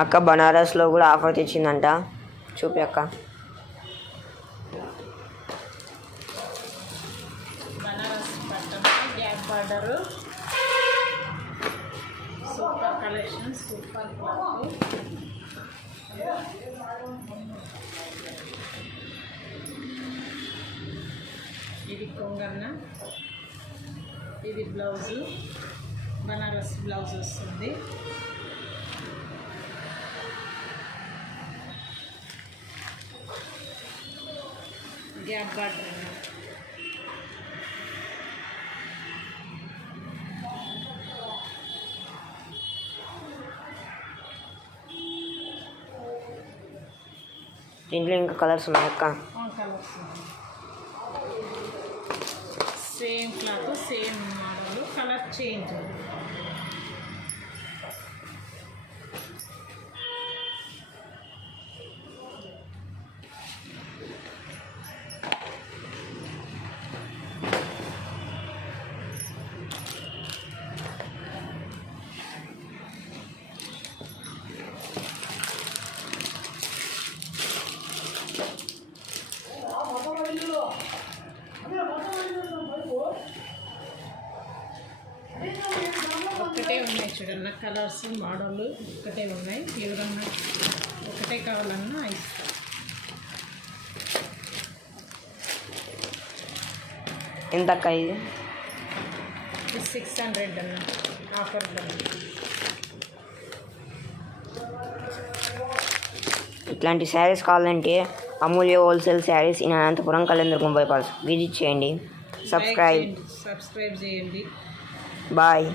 అక్క బనారస్లో కూడా ఆఫర్ తెచ్చిందంట, చూపి అక్క. బనారస్ పట్టణ gap border, super collection, super cloth. ఇది కొంగన్న, ఇది బ్లౌజు, బనారస్ బ్లౌజ్ వస్తుంది. గ్యాప్ బార్డర్ దీంట్లో ఇంకా కలర్స్ ఉన్నాయి అక్క. Colours same cloth, same model, colour change. ఒకటే ఉన్నాయి చూడన్న, కలర్స్ మోడల్ ఒకటే ఉన్నాయి. ఎవరన్నా ఒకటే కావాలన్నా ఇస్తాం. ఎంత అక్క ఇది? 600 అన్న, ఆఫర్. ఇట్లాంటి శారీస్ కావాలంటే Amulya wholesale sarees in Anantapuram, Kalyanadurgam, Mumbai పాల్స్ విజిట్ చేయండి. సబ్స్క్రైబ్ చేయండి. బాయ్.